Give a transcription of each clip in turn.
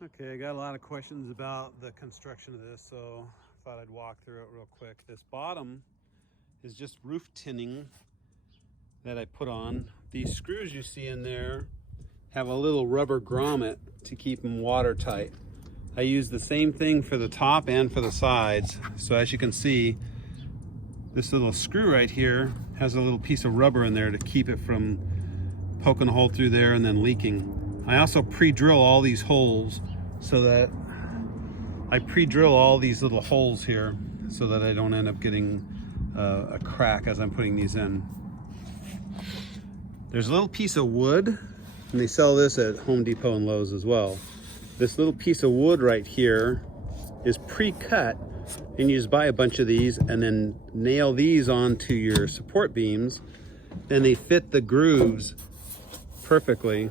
Okay, I got a lot of questions about the construction of this, so I thought I'd walk through it real quick. This bottom is just roof tinning that I put on. These screws you see in there have a little rubber grommet to keep them watertight. I use the same thing for the top and for the sides. So as you can see, this little screw right here has a little piece of rubber in there to keep it from poking a hole through there and then leaking. I also pre-drill all these holes so that I pre-drill all these little holes here so that I don't end up getting a crack as I'm putting these in. There's a little piece of wood, and they sell this at Home Depot and Lowe's as well. This little piece of wood right here is pre-cut, and you just buy a bunch of these and then nail these onto your support beams, and they fit the grooves perfectly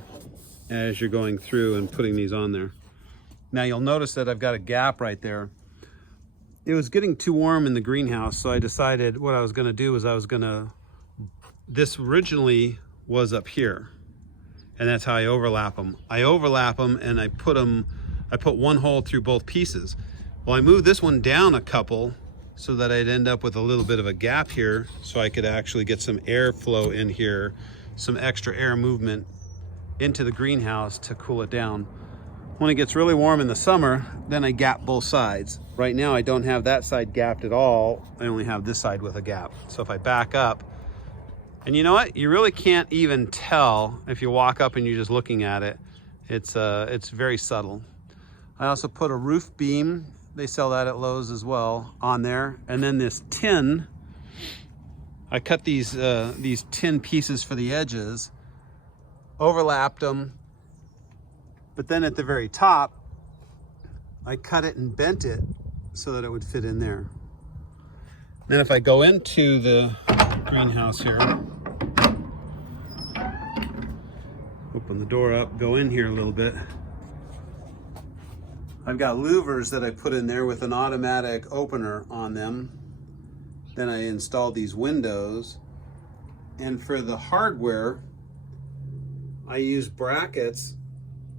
as you're going through and putting these on there. Now you'll notice that I've got a gap right there. It was getting too warm in the greenhouse, so I decided what I was gonna do is this originally was up here, and that's how I overlap them. I overlap them and I put one hole through both pieces. Well, I moved this one down a couple so that I'd end up with a little bit of a gap here so I could actually get some airflow in here, some extra air movement into the greenhouse to cool it down. When it gets really warm in the summer, then I gap both sides. Right now I don't have that side gapped at all. I only have this side with a gap. So if I back up, and you know what? You really can't even tell if you walk up and you're just looking at it. It's very subtle. I also put a roof beam, they sell that at Lowe's as well, on there. And then this tin, I cut these tin pieces for the edges, overlapped them, but then at the very top, I cut it and bent it so that it would fit in there. Then if I go into the greenhouse here, open the door up, go in here a little bit. I've got louvers that I put in there with an automatic opener on them. Then I installed these windows. And for the hardware, I use brackets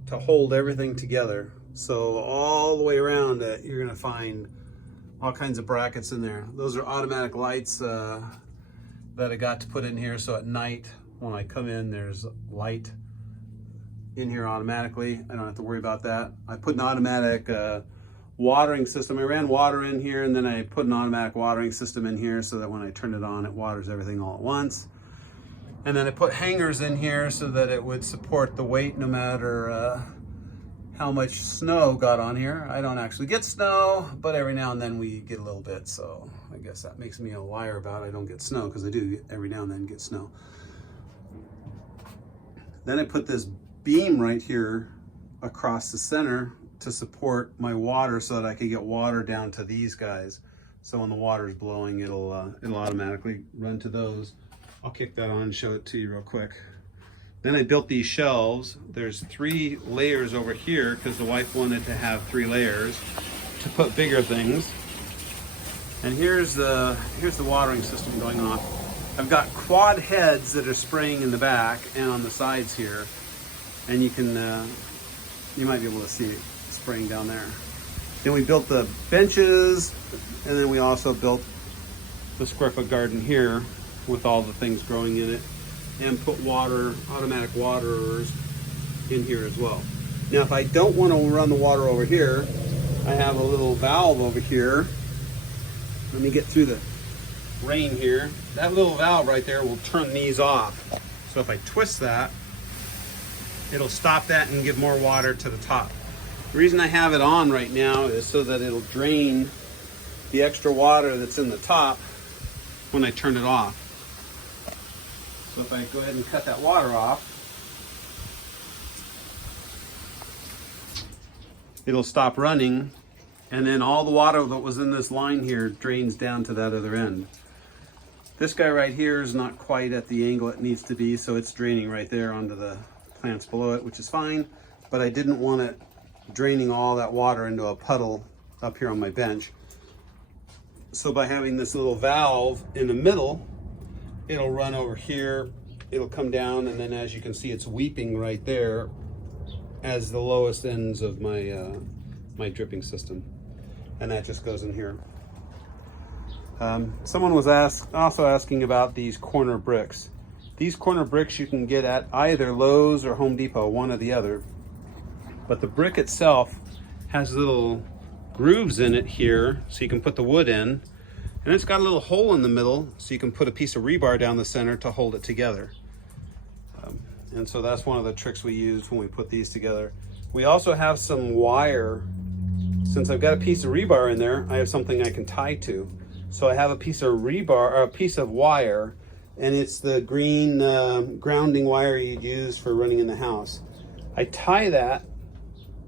to hold everything together. So all the way around it, you're gonna find all kinds of brackets in there. Those are automatic lights that I got to put in here, so at night when I come in, there's light in here automatically. I don't have to worry about that. I put an automatic watering system. I ran water in here, and then I put an automatic watering system in here so that when I turn it on, it waters everything all at once. And then I put hangers in here so that it would support the weight no matter how much snow got on here. I don't actually get snow, but every now and then we get a little bit, so I guess that makes me a liar about I don't get snow, because I do every now and then get snow. Then I put this beam right here across the center to support my water so that I could get water down to these guys. So when the water's blowing, it'll automatically run to those. I'll kick that on and show it to you real quick. Then I built these shelves. There's 3 layers over here because the wife wanted to have 3 layers to put bigger things. And here's the watering system going on. I've got quad heads that are spraying in the back and on the sides here. And you might be able to see it spraying down there. Then we built the benches, and then we also built the square foot garden here with all the things growing in it, and put automatic waterers in here as well. Now, if I don't want to run the water over here, I have a little valve over here. Let me get through the rain here. That little valve right there will turn these off. So if I twist that, it'll stop that and give more water to the top. The reason I have it on right now is so that it'll drain the extra water that's in the top when I turn it off. So if I go ahead and cut that water off, it'll stop running, and then all the water that was in this line here drains down to that other end. This guy right here is not quite at the angle it needs to be, so it's draining right there onto the plants below it, which is fine, but I didn't want it draining all that water into a puddle up here on my bench. So by having this little valve in the middle, it'll run over here, it'll come down, and then as you can see, it's weeping right there as the lowest ends of my my dripping system, and that just goes in here. Someone was also asking about these corner bricks. These corner bricks you can get at either Lowe's or Home Depot, one or the other. But the brick itself has little grooves in it here, so you can put the wood in. And it's got a little hole in the middle, so you can put a piece of rebar down the center to hold it together. And so that's one of the tricks we use when we put these together. We also have some wire. Since I've got a piece of rebar in there, I have something I can tie to. So I have a piece of rebar, or a piece of wire, and it's the green grounding wire you'd use for running in the house. I tie that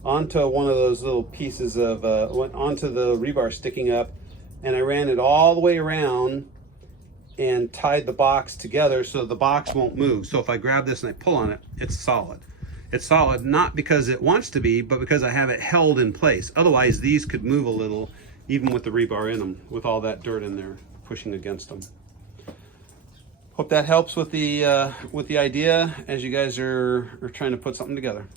onto one of those little pieces of, onto the rebar sticking up, and I ran it all the way around and tied the box together so the box won't move. So if I grab this and I pull on it, it's solid. It's solid not because it wants to be, but because I have it held in place. Otherwise, these could move a little, even with the rebar in them, with all that dirt in there pushing against them. Hope that helps with the idea as you guys are trying to put something together.